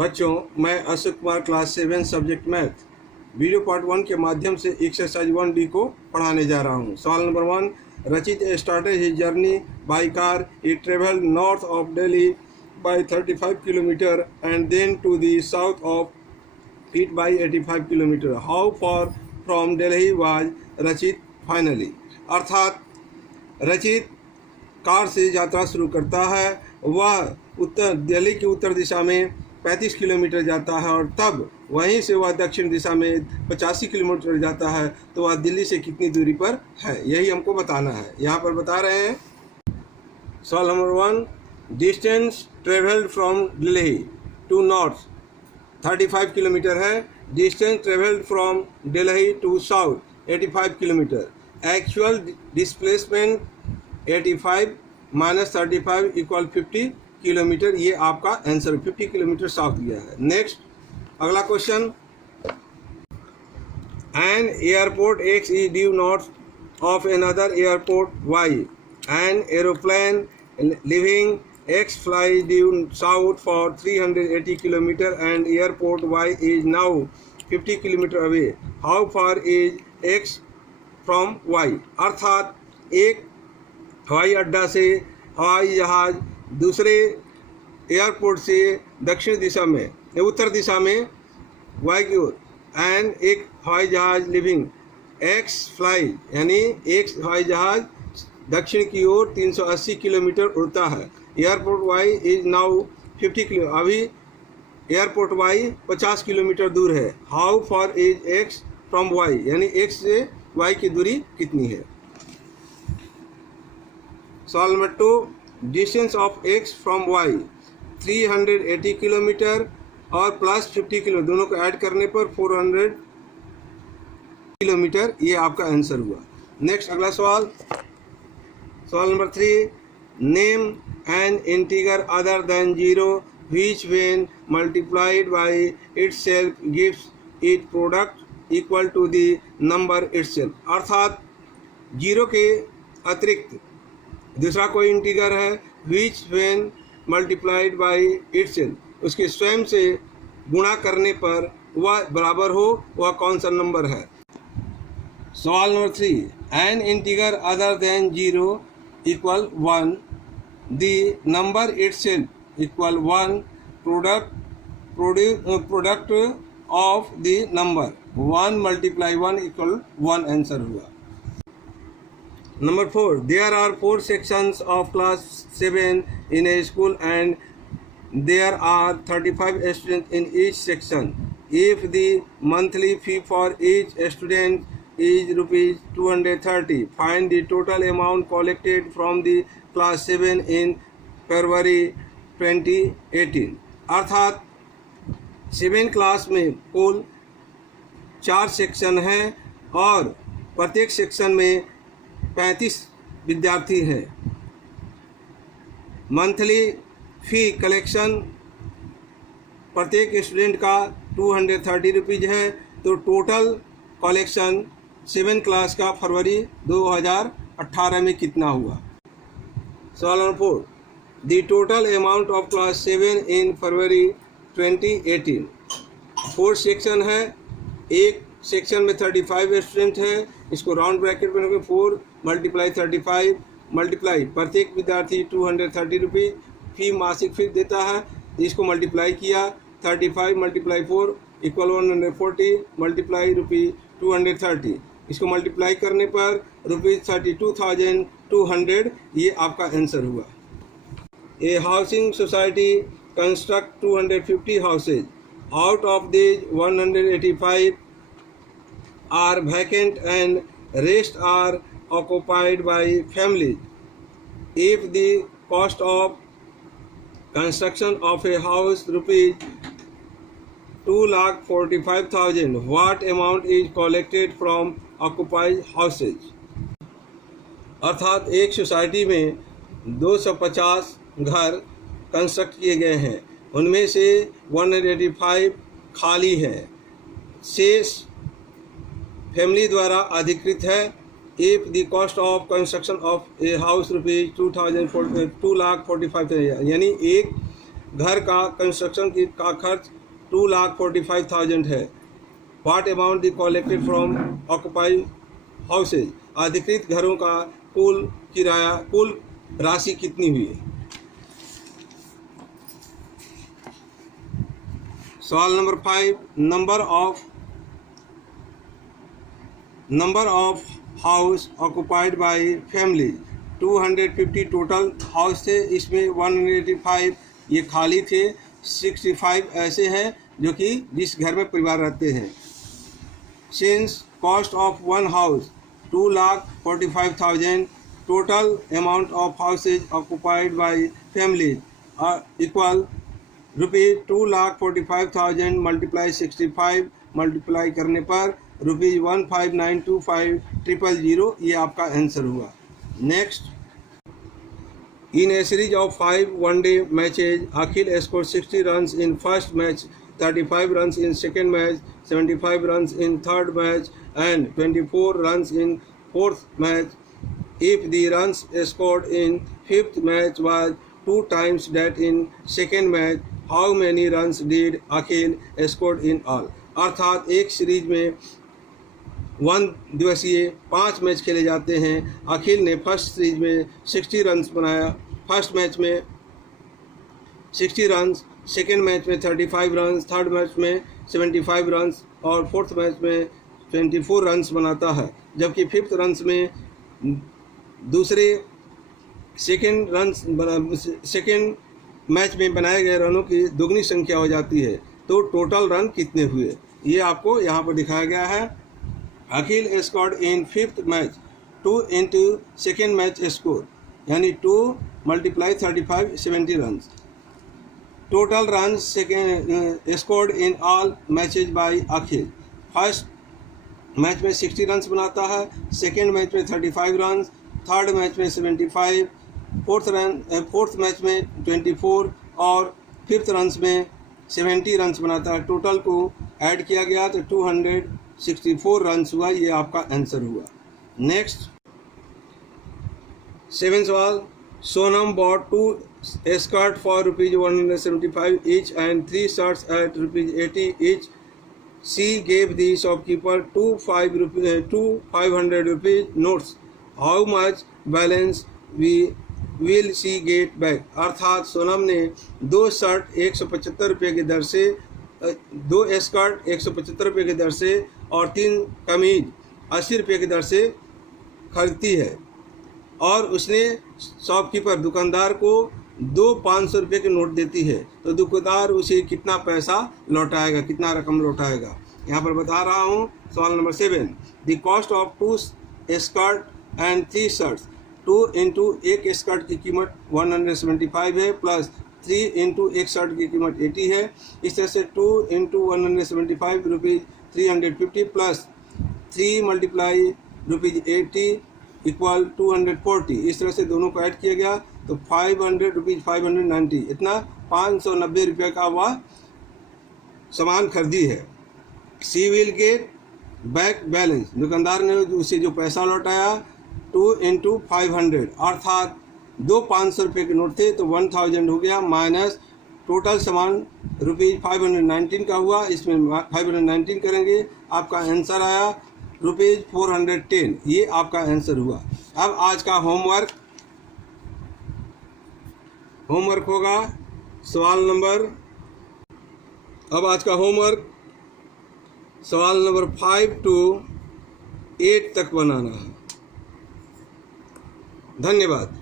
बच्चों, मैं Ashok Kumar class 7 subject math video part 1 के माध्यम से एक्सरसाइज 1D को पढ़ाने जा रहा हूँ। सवाल number 1, Rachit started his journey by car. He travelled north of Delhi by 35 kilometre and then to the south of it by 85 kilometre. How far from Delhi was Rachit finally. अर्थात रचित कार से यात्रा शुरू करता है, वह दिल्ली की उत्तर दिशा में 35 किलोमीटर जाता है और तब वहीं से वह दक्षिण दिशा में 85 किलोमीटर जाता है, तो वह दिल्ली से कितनी दूरी पर है, यही हमको बताना है। यहाँ पर बता रहे हैं। सवाल number 1, distance travelled from Delhi to north 35 kilometre है। Distance travelled from Delhi to south 85 kilometre. Actual displacement 85 minus 35 equal 50 kilometre. ये आपका आंसर 50 किलोमीटर साउथ गया है। नेक्स्ट अगला question, an airport X is due north of another airport Y. An aeroplane living X fly due south for 380 kilometre and airport Y is now 50 kilometre away. How far is X from Y. अर्थात एक हवाई अड्डा से हवाई जहाज दूसरे airport से दक्षिण दिशा में उत्तर दिशा में वाई की ओर, एंड एक हवाई जहाज लिविंग एक्स फ्लाई यानी एक हवाई जहाज दक्षिण की ओर 380 किलोमीटर उड़ता है। Airport Y is now 50 kilo. अभी एयरपोर्ट वाई 50 किलोमीटर दूर है। How far is X from Y यानी एक्स से वाई की दूरी कितनी है। सवाल number 2, distance of X from Y 380 kilometre और प्लस 50 किलो दोनों को ऐड करने पर 400 किलोमीटर, ये आपका आंसर हुआ। नेक्स्ट अगला सवाल, सवाल number 3, name an integer other than 0 which when multiplied by itself gives it product equal to the number itself। अर्थात 0 के अतिरिक्त दूसरा कोई इंटीगर है which when multiplied by itself, उसके स्वयं से गुणा करने पर वह बराबर हो, वह कौन सा नंबर है। सवाल number 3, an integer other than 0 equal 1, the number itself equal 1, product of the number 1 multiply 1 equal 1, answer हुआ। Number 4, there are 4 sections of class 7 in a school and there are 35 students in each section. If the monthly fee for each student is rupees 230, find the total amount collected from the class 7 in February 2018। अर्थात 7 class में कुल 4 section हैं और प्रत्येक section में 35 विद्यार्थी हैं। Monthly fee collection प्रत्येक स्टूडेंट का 230 रुपीज़ है, तो टोटल कलेक्शन 7 क्लास का फरवरी 2018 में कितना हुआ। सवाल number 4, the total amount of class 7 in February 2018। 4 section है, एक सेक्शन में 35 स्टूडेंट है, इसको राउंड ब्रैकेट में 4 मल्टीप्लाई 35 मल्टीप्लाई प्रत्येक विद्यार्थी 230 रुपीज़ फी मासिक फी देता है, इसको मल्टीप्लाई किया 35 मल्टीप्लाई 4 इक्वल 140 मल्टीप्लाई रुपीज़ 230, इसको मल्टीप्लाई करने पर रुपीज़ 32,200, ये आपका आंसर हुआ। A housing society construct 250 houses, out of this 185 are vacant and rest are occupied by families. If the cost of construction of a house rupees 2,45,000, what amount is collected from occupied houses। अर्थात एक society में 250 घर construct किए गए हैं, उनमें से 185 खाली हैं, शेष फैमिली द्वारा अधिकृत है। If the cost of construction of a house rupees 2,45,000 यानी एक घर का कंस्ट्रक्शन का खर्च 2,45,000 है। What amount the collected from occupied houses, अधिकृत घरों का कुल राशि कितनी हुई। सवाल number 5, number of house occupied by family 250 total house थे, इसमें 185 ये खाली थे, 65 ऐसे हैं जो कि जिस घर में परिवार रहते हैं। Since cost of one house 2,45,000, total amount of houses occupied by family equal ₹2,45,000 multiply 65 multiply करने पर ₹15925,000 ये आपका आंसर हुआ। Next, in A series of 5 one-day matches Akhil score 60 runs in first match, 35 runs in second match, 75 runs in third match and 24 runs in fourth match. If the runs scored in fifth match was 2 times that in second match, how many runs did Akhil scored in all? अर्थात एक series में 1 दिवसीय 5 match खेले जाते हैं। अखिल ने first series में 60 runs बनाया, फर्स्ट मैच में 60 रन्स, सेकेंड मैच में 35 रन्स, थर्ड मैच में 75 रन्स और फोर्थ मैच में 24 रन्स बनाता है। जबकि फिफ्थ रन्स में दूसरे सेकेंड मैच में बनाए गए रनों की दुगनी संख्या हो जाती है। तो टोटल रन कितने हुए ये आपको यहाँ पर दिखाया गया है। Akhil scored in fifth match 2 into second match score, यानी 2 multiply 35 70 runs. Total run scored in all matches by Akhil, first match में 60 रन्स बनाता है, सेकेंड मैच में 35 रन्स, थर्ड मैच में 75, फोर्थ मैच में 24 और फिफ्थ रन्स में 70 रन्स बनाता है। टोटल को ऐड किया गया तो 264 रन्स हुआ, ये आपका आंसर हुआ। नेक्स्ट, 7th सवाल, Sonam bought 2 skirts for ₹175 each and 3 shirts at ₹80 each. She gave the shopkeeper 2 500 notes. How much balance will she get back? अर्थात सोनम ने 2 शर्ट 175 रुपये की दर से, 2 स्कर्ट 175 रुपये की दर से और 3 कमीज 80 रुपये की दर से खरीदती है और उसने शॉपकीपर दुकानदार को 2 500 रुपये के नोट देती है। तो दुकानदार उसे कितना पैसा लौटाएगा, कितना रकम लौटाएगा, यहाँ पर बता रहा हूँ। सवाल number 7, the cost of 2 skirt and 3 shirts, 2 into एक स्कर्ट की कीमत 175 है प्लस 3 into एक शर्ट की कीमत 80 है। इस तरह से 2 into 175 rupees 350 plus 3 multiply rupees 80 equal 240। इस तरह से दोनों को ऐड किया गया तो 500 रुपीज़ 590, इतना 590 रुपये का वह सामान खरीदी है। सी विल गेट बैक बैलेंस, दुकानदार ने उसे जो पैसा लौटाया 2 into 500, अर्थात 2 500 रुपये के नोट थे तो 1000 हो गया, माइनस टोटल सामान रुपीज़ 519 का हुआ, इसमें 519 करेंगे, आपका आंसर आया रुपीज़ 410, ये आपका आंसर हुआ। अब आज का होमवर्क होगा सवाल नंबर, अब आज का होमवर्क सवाल नंबर 5 to 8 तक बनाना है। धन्यवाद।